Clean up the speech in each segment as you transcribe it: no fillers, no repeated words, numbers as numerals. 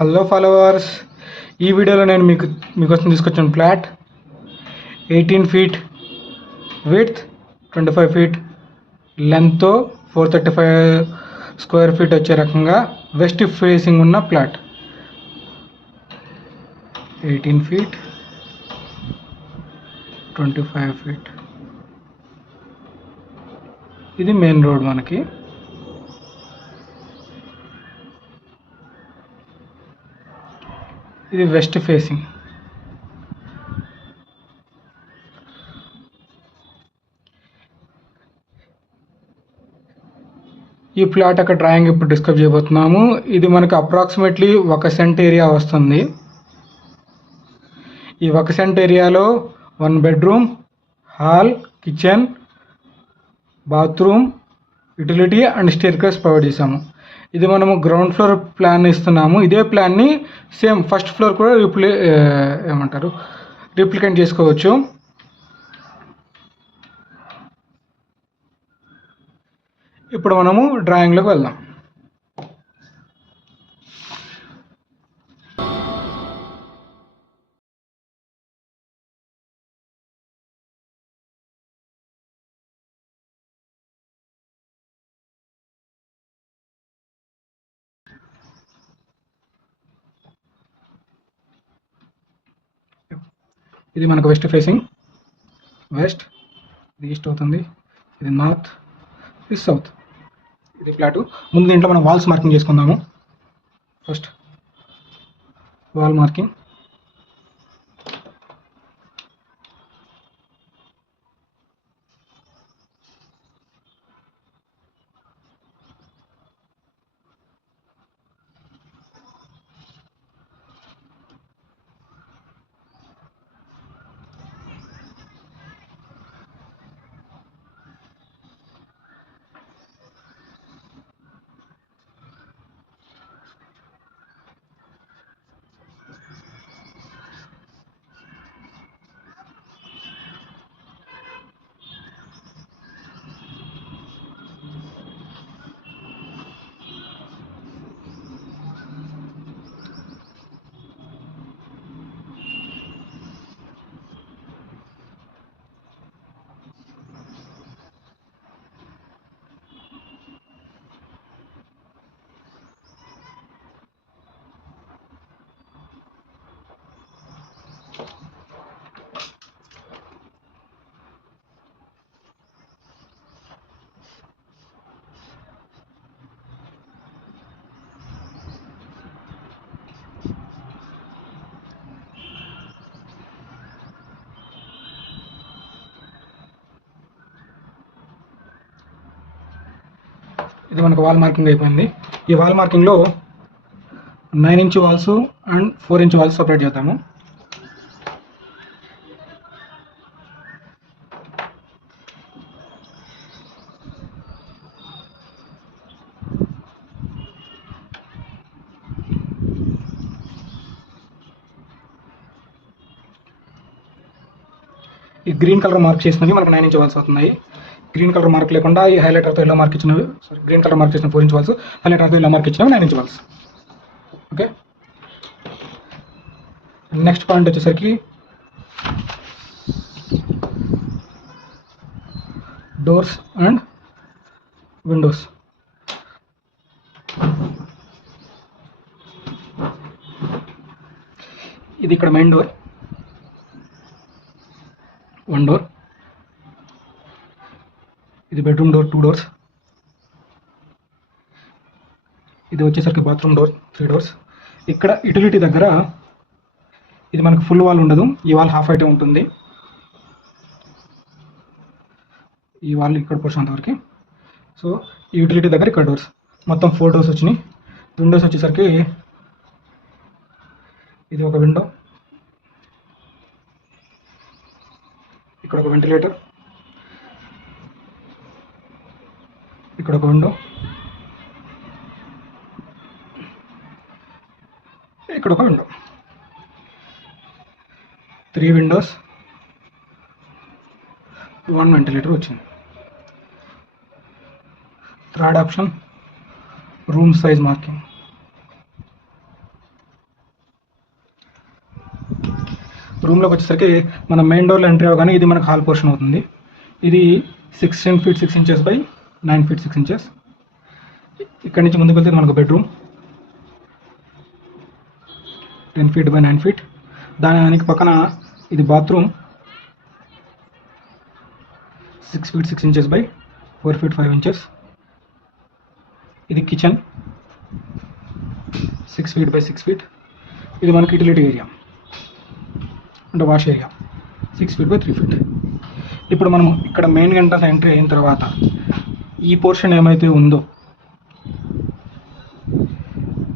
Hello followers, ఈ వీడియోలో నేను మీకోసం తీసుకొచ్చిన ఫ్లాట్ 18 ఫీట్ విడ్త్, 25 ఫీట్ లెంత్తో 435 స్క్వేర్ ఫీట్ వచ్చే రకంగా వెస్ట్ ఫేసింగ్ ఉన్న ఫ్లాట్. 18 feet 25 feet. ఇది మెయిన్ రోడ్. మనకి ఇది వెస్ట్ ఫేసింగ్. ఈ ప్లాట్ యొక్క డ్రాయింగ్ ఇప్పుడు డిస్కస్ చేయబోతున్నాము. ఇది మనకు అప్రాక్సిమేట్లీ 1 సెంట్ ఏరియా వస్తుంది. ఈ 1 సెంట్ ఏరియాలో 1 bedroom, hall, kitchen, bathroom, utility and staircase provide చేసాము. ఇది మనము గ్రౌండ్ ఫ్లోర్ ప్లాన్ ఇస్తున్నాము. ఇదే ప్లాన్ని సేమ్ ఫస్ట్ ఫ్లోర్ కూడా రిప్లికేట్ చేసుకోవచ్చు. ఇప్పుడు మనము డ్రాయింగ్లోకి వెళ్దాం. ఇది మనకు వెస్ట్ ఫేసింగ్. వెస్ట్, ఇది ఈస్ట్ అవుతుంది, ఇది నార్త్, ఇది సౌత్. ఇది ఫ్లాటు. ముందు దీంట్లో మనం వాల్స్ మార్కింగ్ చేసుకుందాము. First wall marking. ఇది మనకు వాల్ మార్కింగ్ అయిపోయింది. ఈ వాల్ మార్కింగ్లో 9 inch walls and 4 inch walls separate చేద్దాము. ఈ గ్రీన్ కలర్ మార్క్ చేసినవి మనకు 9 ఇంచ్ వాల్స్ అవుతున్నాయి. గ్రీన్ కలర్ మార్క్ లేకుండా ఈ హైలైటర్తో ఎల్లో మార్క్ ఇచ్చినవి, గ్రీన్ కలర్ మార్క్ చేసిన 4 ఇంచ్ వాల్స్, హైలైటర్తో ఎల్లో మార్క్ ఇచ్చినవి 9 inch walls. Okay. Next point వచ్చేసరికి డోర్స్ అండ్ విండోస్. ఇది ఇక్కడ మెయిన్ డోర్, 1 డోర్. ఇది బెడ్రూమ్ డోర్, 2 డోర్స్. ఇది వచ్చేసరికి బాత్రూమ్ డోర్, 3 డోర్స్. ఇక్కడ యూటిలిటీ దగ్గర ఇది మనకు ఫుల్ వాల్ ఉండదు, ఈ వాల్ హాఫ్ అయితే ఉంటుంది. ఈ వాల్ ఇక్కడ పోర్షన్ అంతవరకు. సో ఈ యూటిలిటీ దగ్గర ఇక్కడ డోర్స్, మొత్తం 4 డోర్స్ వచ్చినాయి. విండోస్ వచ్చేసరికి ఇది ఒక విండో, ఇక్కడ ఒక వెంటిలేటర్, ఇక్కడ ఒక విండో, ఇక్కడ ఒక విండో. 3 విండోస్, 1 వెంటిలేటర్ వచ్చింది. Third option room size marking. రూమ్లోకి వచ్చేసరికి మన మెయిన్ డోర్లో ఎంట్రీ అవ్వగానే ఇది మనకు హాల్ పోర్షన్ అవుతుంది. ఇది 16 feet 6 inches by 9 feet 6 inches. ఇక్కడి నుంచి ముందుకు వెళ్తే మనకు బెడ్రూమ్ 10 feet బై 9 feet. దానికి పక్కన ఇది bathroom 6 feet 6 inches by 4 feet 5 inches. ఇది కిచెన్ 6 feet బై 6 feet. ఇది మనకి యూటిలిటీ ఏరియా అంటే wash area 6 feet by 3 feet. ఇప్పుడు మనం ఇక్కడ మెయిన్ ఎంట్రన్స్ ఎంట్రీ అయిన తర్వాత ఈ పోర్షన్ ఏమైతే ఉందో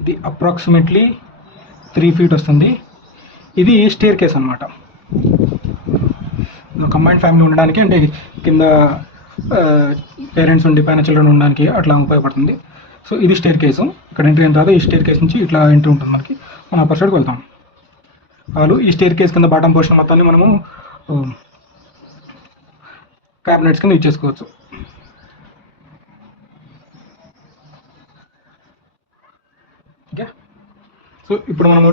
ఇది అప్రాక్సిమేట్లీ 3 feet వస్తుంది. ఇది స్టేర్ కేస్ అనమాట. కంబైన్డ్ ఫ్యామిలీ ఉండడానికి అంటే కింద పేరెంట్స్ ఉండి పైన చిల్డ్రన్ ఉండడానికి అట్లా ఉపయోగపడుతుంది. సో ఇది స్టేర్ కేసు. ఇక్కడ ఎంట్రీ అయిన తర్వాత ఈ స్టేర్ కేస్ నుంచి ఇట్లా ఎంట్రీ ఉంటుంది మనకి. మనం అప్పర్ సైడ్కి వెళ్తాం. వాళ్ళు ఈ స్టేర్ కేస్ కింద బాటమ్ పోర్షన్ మొత్తాన్ని మనము క్యాబినెట్స్ కింద యూజ్ చేసుకోవచ్చు. ఓకే, సో ఇప్పుడు మనము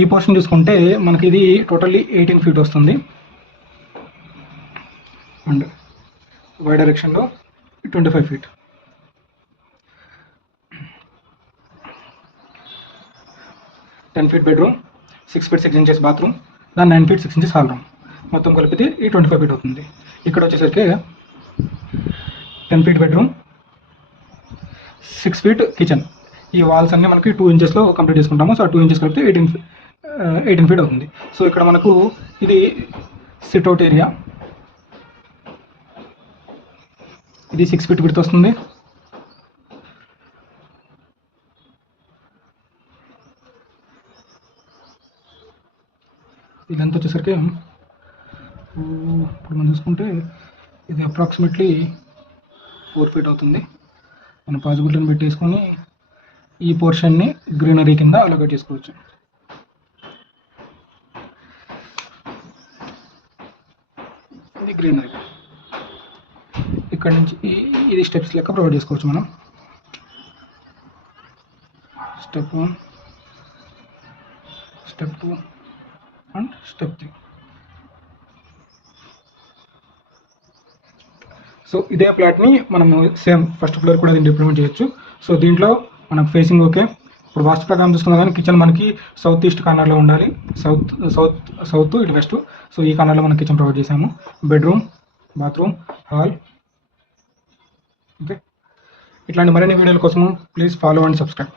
ఈ పోర్షన్ చూసుకుంటే మనకి ఇది టోటల్లీ 18 feet వస్తుంది. అండ్ వై డైరెక్షన్లో 25 feet. Ten feet bedroom, 6 feet 6 inches bathroom, దాని 9 feet 6 inches హాల్ రూమ్, మొత్తం కలిపితే ఈ 25 feet అవుతుంది. ఇక్కడ వచ్చేసరికి 10 feet బెడ్రూమ్, 6 feet కిచెన్. ఈ వాల్స్ అన్నీ మనకి 2 inches కంప్లీట్ చేసుకుంటాము. సో 2 inches కలిపితే 18 feet అవుతుంది. సో ఇక్కడ మనకు ఇది సిట్అవుట్ ఏరియా. ఇది 6 feet విడ్త్ వస్తుంది. ఇదంతా వచ్చేసరికి ఇప్పుడు మనం చూసుకుంటే ఇది అప్రాక్సిమేట్లీ 4 feet అవుతుంది. మనం పాసిబిలిటీని పెట్టేసుకొని ఈ పోర్షన్ని గ్రీనరీ కింద అలొకేట్ చేసుకోవచ్చు. ఇది గ్రీనరీ. ఇక్కడ నుంచి ఇది స్టెప్స్ లెక్క ప్రొవైడ్ చేసుకోవచ్చు మనం. Step 1, step 2 and step 3. So ఇదే ప్లాట్ని మనము సేమ్ ఫస్ట్ ఫ్లోర్ కూడా దీన్ని ఇంప్లిమెంట్ చేయొచ్చు. సో దీంట్లో మనకు ఫేసింగ్ ఓకే. ఇప్పుడు వాస్తు ప్రకారం చూసుకున్నా కానీ కిచెన్ మనకి సౌత్ ఈస్ట్ కార్నర్లో ఉండాలి. సౌత్ ఇటు వెస్ట్. సో ఈ కార్నర్లో మనం కిచెన్ ప్రొవైడ్ చేసాము. Bedroom, bathroom, hall. ఓకే, ఇట్లాంటి మరిన్ని వీడియోల కోసం ప్లీజ్ ఫాలో అండ్ సబ్స్క్రైబ్.